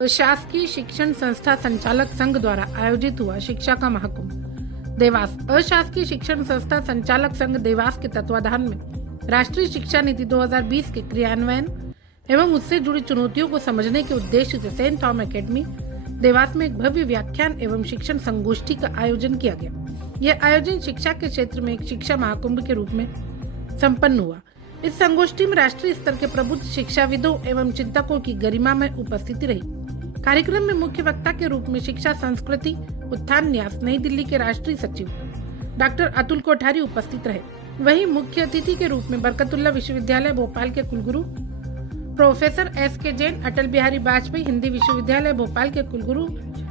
शासकीय शिक्षण संस्था संचालक संघ द्वारा आयोजित हुआ शिक्षा का महाकुंभ। देवास अशासकीय शिक्षण संस्था संचालक संघ देवास के तत्वाधान में राष्ट्रीय शिक्षा नीति 2020 के क्रियान्वयन एवं उससे जुड़ी चुनौतियों को समझने के उद्देश्य से सेंट थॉम एकेडमी देवास में एक भव्य व्याख्यान एवं शिक्षण संगोष्ठी का आयोजन किया गया। यह आयोजन शिक्षा के क्षेत्र में एक शिक्षा महाकुंभ के रूप में संपन्न हुआ। इस संगोष्ठी में राष्ट्रीय स्तर के प्रबुद्ध शिक्षाविदों एवं चिंतकों की गरिमामय उपस्थिति रही। कार्यक्रम में मुख्य वक्ता के रूप में शिक्षा संस्कृति उत्थान न्यास नई दिल्ली के राष्ट्रीय सचिव डॉक्टर अतुल कोठारी उपस्थित रहे। वहीं मुख्य अतिथि के रूप में बरकतुल्लाह विश्वविद्यालय भोपाल के कुलगुरु प्रोफेसर एस.के. जैन, अटल बिहारी वाजपेयी हिंदी विश्वविद्यालय भोपाल के कुलगुरु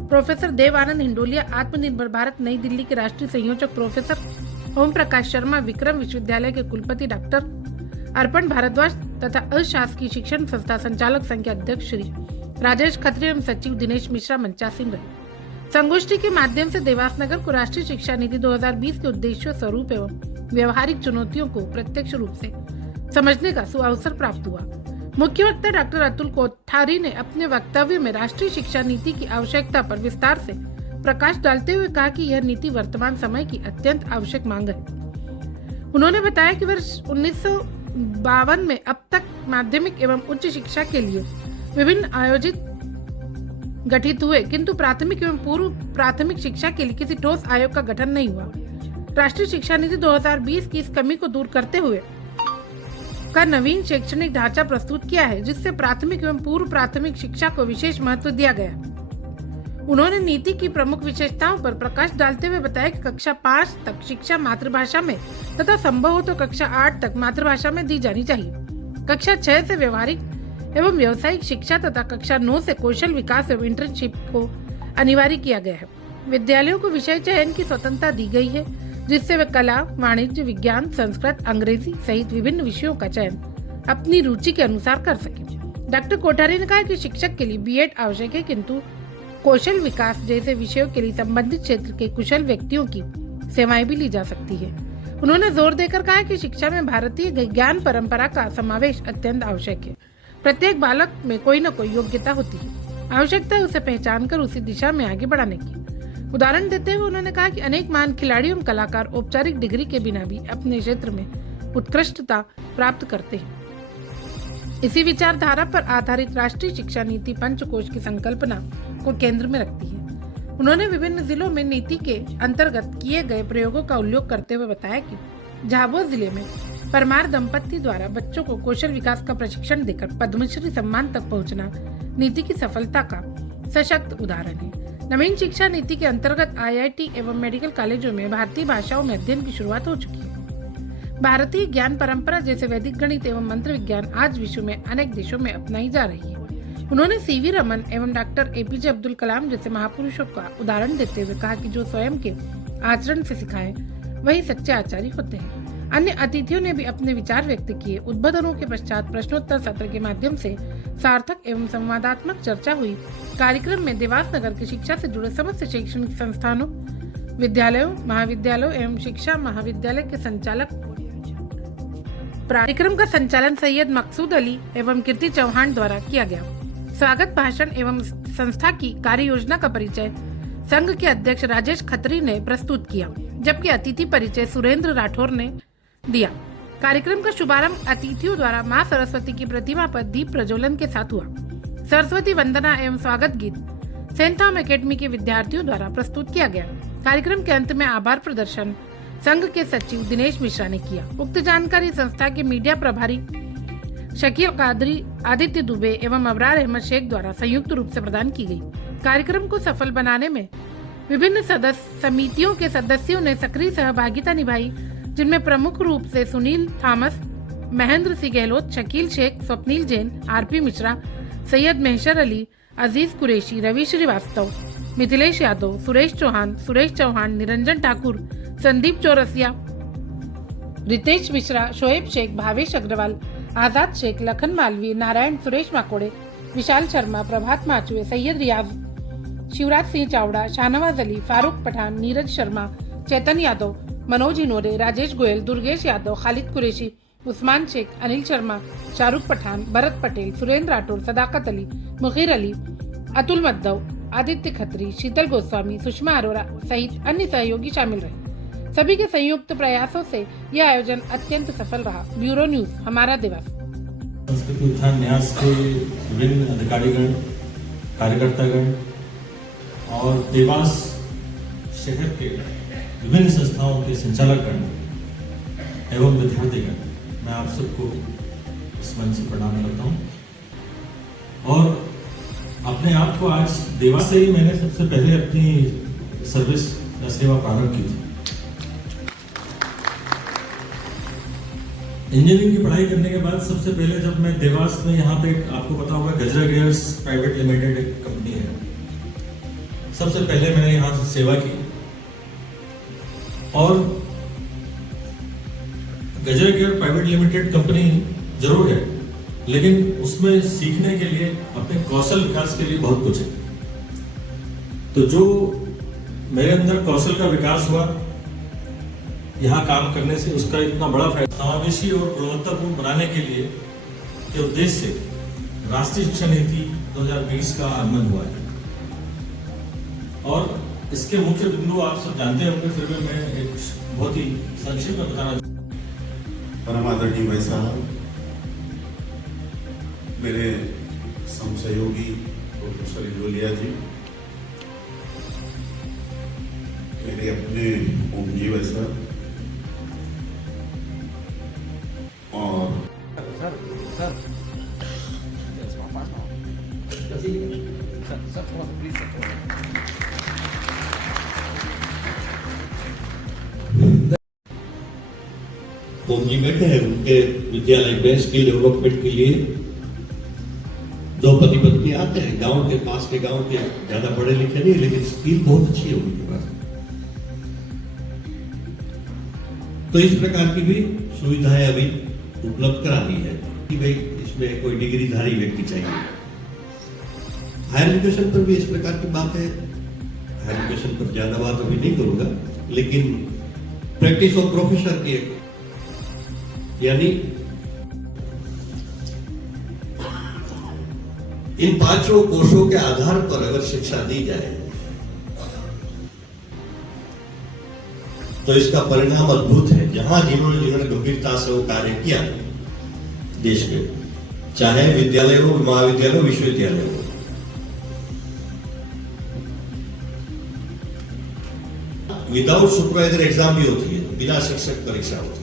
प्रोफेसर देव आनंद हिंडोलिया, आत्मनिर्भर भारत नई दिल्ली के राष्ट्रीय संयोजक प्रोफेसर ओम प्रकाश शर्मा, विक्रम विश्वविद्यालय के कुलपति डॉक्टर अर्पण भारद्वाज तथा अशासकीय शिक्षण संस्था संचालक संघ के अध्यक्ष श्री राजेश खत्री एवं सचिव दिनेश मिश्रा मंचासीन रहे। संगोष्ठी के माध्यम से देवास नगर को राष्ट्रीय शिक्षा नीति 2020 के उद्देश्यों, स्वरूप एवं व्यवहारिक चुनौतियों को प्रत्यक्ष रूप से समझने का सुअवसर प्राप्त हुआ। मुख्य वक्ता डॉक्टर अतुल कोठारी ने अपने वक्तव्य में राष्ट्रीय शिक्षा नीति की आवश्यकता पर विस्तार से प्रकाश डालते हुए कहा कि यह नीति वर्तमान समय की अत्यंत आवश्यक मांग है। उन्होंने बताया कि वर्ष 1952 में अब तक माध्यमिक एवं उच्च शिक्षा के लिए विभिन्न आयोजित गठित हुए, किंतु प्राथमिक एवं पूर्व प्राथमिक शिक्षा के लिए किसी ठोस आयोग का गठन नहीं हुआ। राष्ट्रीय शिक्षा नीति 2020 की इस कमी को दूर करते हुए का नवीन शैक्षणिक ढांचा प्रस्तुत किया है, जिससे प्राथमिक एवं पूर्व प्राथमिक शिक्षा को विशेष महत्व दिया गया। उन्होंने नीति की प्रमुख विशेषताओं पर प्रकाश डालते हुए बताया कि कक्षा 5 तक शिक्षा मातृभाषा में तथा संभव हो तो कक्षा 8 तक मातृभाषा में दी जानी चाहिए। कक्षा 6 से व्यवहारिक एवं व्यावसायिक शिक्षा तथा कक्षा 9 से कौशल विकास एवं इंटर्नशिप को अनिवार्य किया गया है। विद्यालयों को विषय चयन की स्वतंत्रता दी गई है, जिससे वे कला, वाणिज्य, विज्ञान, संस्कृत, अंग्रेजी सहित विभिन्न विषयों का चयन अपनी रुचि के अनुसार कर सके। डॉक्टर कोठारी ने कहा कि शिक्षक के लिए बीएड आवश्यक है, किंतु कौशल विकास जैसे विषयों के लिए संबंधित क्षेत्र के कुशल व्यक्तियों की सेवाएं भी ली जा सकती है। उन्होंने जोर देकर कहा कि शिक्षा में भारतीय ज्ञान परंपरा का समावेश अत्यंत आवश्यक है। प्रत्येक बालक में कोई न कोई योग्यता होती है, आवश्यकता है उसे पहचान कर उसी दिशा में आगे बढ़ाने की। उदाहरण देते हुए उन्होंने कहा कि अनेक महान खिलाड़ी एवं कलाकार औपचारिक डिग्री के बिना भी अपने क्षेत्र में उत्कृष्टता प्राप्त करते हैं। इसी विचारधारा पर आधारित राष्ट्रीय शिक्षा नीति पंचकोश की संकल्पना को केंद्र में रखती है। उन्होंने विभिन्न जिलों में नीति के अंतर्गत किए गए प्रयोगों का उल्लेख करते हुए बताया कि झाबुआ जिले में परमार दंपति द्वारा बच्चों को कौशल विकास का प्रशिक्षण देकर पद्मश्री सम्मान तक पहुंचना नीति की सफलता का सशक्त उदाहरण है। नवीन शिक्षा नीति के अंतर्गत आईआईटी एवं मेडिकल कॉलेजों में भारतीय भाषाओं में अध्ययन की शुरुआत हो चुकी है। भारतीय ज्ञान परंपरा जैसे वैदिक गणित एवं मंत्र विज्ञान आज विश्व में अनेक देशों में अपनाई जा रही है। उन्होंने सीवी रमन एवं डॉक्टर एपीजे अब्दुल कलाम जैसे महापुरुषों का उदाहरण देते हुए कहा कि जो स्वयं के आचरण से सिखाए वही सच्चे आचार्य होते हैं। अन्य अतिथियों ने भी अपने विचार व्यक्त किए। उद्बोधनों के पश्चात प्रश्नोत्तर सत्र के माध्यम से सार्थक एवं संवादात्मक चर्चा हुई। कार्यक्रम में देवास नगर की शिक्षा से जुड़े समस्त शैक्षणिक संस्थानों, विद्यालयों, महाविद्यालयों एवं शिक्षा महाविद्यालय के संचालक। कार्यक्रम का संचालन सैयद मकसूद अली एवं कीर्ति चौहान द्वारा किया गया। स्वागत भाषण एवं संस्था की कार्य योजना का परिचय संघ के अध्यक्ष राजेश खत्री ने प्रस्तुत किया, जबकि अतिथि परिचय सुरेंद्र राठौर ने दिया। कार्यक्रम का शुभारंभ अतिथियों द्वारा मां सरस्वती की प्रतिमा पर दीप प्रज्वलन के साथ हुआ। सरस्वती वंदना एवं स्वागत गीत सेंट थॉम एकेडमी के विद्यार्थियों द्वारा प्रस्तुत किया गया। कार्यक्रम के अंत में आभार प्रदर्शन संघ के सचिव दिनेश मिश्रा ने किया। उक्त जानकारी संस्था के मीडिया प्रभारी शकील कादरी, आदित्य दुबे एवं अबरार अहमद शेख द्वारा संयुक्त रूप से प्रदान की गई। कार्यक्रम को सफल बनाने में विभिन्न समितियों के सदस्यों ने सक्रिय सहभागिता निभाई, जिनमें प्रमुख रूप से सुनील थॉमस, महेंद्र सिंह गहलोत, शकील शेख, स्वप्नील जैन, आरपी मिश्रा, सैयद महशर अली, अजीज कुरैशी, रवि श्रीवास्तव, मिथिलेश यादव, सुरेश चौहान, निरंजन ठाकुर, संदीप चौरसिया, रितेश मिश्रा, शोएब शेख, भावेश अग्रवाल, आजाद शेख, लखन मालवीय, नारायण, सुरेश माकोड़े, विशाल शर्मा, प्रभात माचुए, सैयद रियाज, शिवराज सिंह चावड़ा, शाहनवाज अली, फारूक पठान, नीरज शर्मा, चेतन यादव, मनोज इनोरे, राजेश गोयल, दुर्गेश यादव, खालिद कुरैशी, उस्मान शेख, अनिल शर्मा, शाहरुख पठान, भरत पटेल, सुरेंद्र राठौर, सदाकत अली, मुखीर अली, अतुल मद्दव, आदित्य खत्री, शीतल गोस्वामी, सुषमा अरोरा सहित अन्य सहयोगी शामिल रहे। सभी के संयुक्त प्रयासों से यह आयोजन अत्यंत सफल रहा। ब्यूरो न्यूज, हमारा देवास। संस्कृति उत्थान न्यास के विभिन्न अधिकारीगण, कार्यकर्तागण और देवास शहर के विभिन्न संस्थाओं के संचालकगण एवं विद्यार्थीगण, मैं आप सबको इस मंच से प्रणाम करता हूँ। और अपने आप को आज देवास से ही मैंने सबसे पहले अपनी सर्विस या सेवा प्रारंभ की थी। इंजीनियरिंग की पढ़ाई करने के बाद सबसे पहले जब मैं देवास में, यहाँ पे आपको पता होगा गजरा गियर्स प्राइवेट लिमिटेड एक कंपनी है, सबसे पहले मैंने यहाँ से सेवा की। और गजरा गियर प्राइवेट लिमिटेड कंपनी जरूर है, लेकिन उसमें सीखने के लिए, अपने कौशल विकास के लिए बहुत कुछ है। तो जो मेरे अंदर कौशल का विकास हुआ यहाँ काम करने से, उसका इतना बड़ा फायदा समावेशी और गुणवत्तापूर्ण बनाने के लिए के उद्देश्य से राष्ट्रीय शिक्षा नीति 2020 का आगमन हुआ है। और इसके मुख्य बिंदु आप सब जानते होंगे, फिर भी मैं एक बहुत ही संक्षिप्त में बताना। परम आदरणीय भाई साहब, मेरे समसहयोगी प्रोफेसर इंदोलिया जी, मेरे अपने ओम जी भाई साहब और ओम जी बैठे हैं, उनके विद्यालय में स्किल डेवलपमेंट के लिए दो पति पत्नी आते हैं। गांव के पास के गांव के, ज्यादा पढ़े लिखे नहीं, लेकिन स्किल बहुत अच्छी है उनके पास। तो इस प्रकार की भी सुविधाएं अभी उपलब्ध करा दी है कि भाई इसमें कोई डिग्रीधारी व्यक्ति चाहिए। हायर एजुकेशन पर भी इस प्रकार की बात है। हायर एजुकेशन पर ज्यादा बात अभी नहीं करूंगा, लेकिन प्रैक्टिस ऑफ प्रोफेसर की, यानी इन पांचों कोषों के आधार पर अगर शिक्षा दी जाए तो इसका परिणाम अद्भुत है। जहां जिन्होंने गंभीरता से वो कार्य किया देश में, चाहे विद्यालय हो, महाविद्यालय हो, विश्वविद्यालय हो, विदाउट सुपरवाइजर एग्जाम भी होती है, बिना शिक्षक परीक्षा होती है।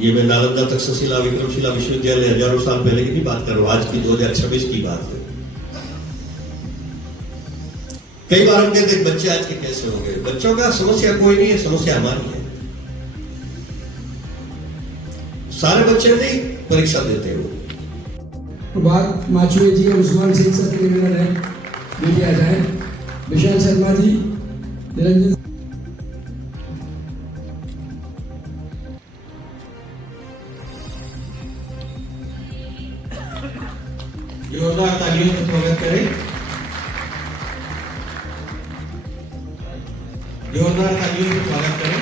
ये मैं नालंदा तक्षशिला विक्रमशिला विश्वविद्यालय हजारों साल पहले की बात कर रहा हूं, आज की 2026 की बात है। कई बार हम कहते हैं बच्चे आज के कैसे हो गए। बच्चों का समस्या कोई नहीं है, समस्या हमारी है। सारे बच्चे नहीं परीक्षा देते हो। प्रभात माचुए जी और उस्मान सिंह सर के निवेदन है नीचे आ जाए। विशाल शर्मा जी, निरंजन जोरदार तालियों से स्वागत करें। जोरदार तालियों से स्वागत करें।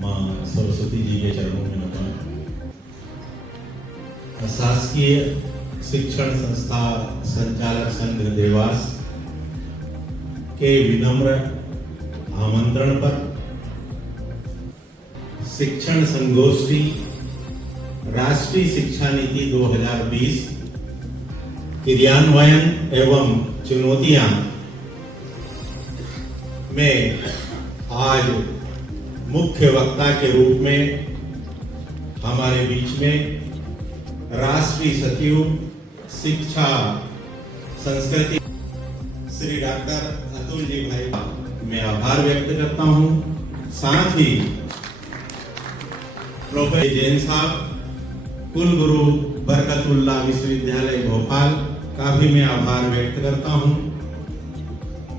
मां सरस्वती जी के चरणों में नमन। शासकीय शिक्षण संस्था संचालक संघ देवास के विनम्र आमंत्रण पर शिक्षण संगोष्ठी राष्ट्रीय शिक्षा नीति 2020 क्रियान्वयन एवं चुनौतियां में आज मुख्य वक्ता के रूप में हमारे बीच में राष्ट्रीय सचिव शिक्षा संस्कृति श्री डॉक्टर अतुल जी भाई, मैं आभार व्यक्त करता हूं। साथ ही प्रोफेसर जैन साहब, कुलगुरु बरकतुल्लाह विश्वविद्यालय भोपाल का भी मैं आभार व्यक्त करता हूं।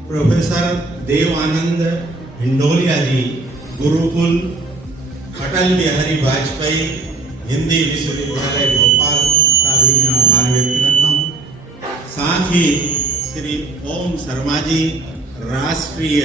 प्रोफेसर देवानंद हिंडोलिया जी, गुरुकुल अटल बिहारी वाजपेयी हिंदी विश्वविद्यालय भोपाल का भी मैं आभार व्यक्त करता हूं। साथ ही श्री ओम शर्मा जी, राष्ट्रीय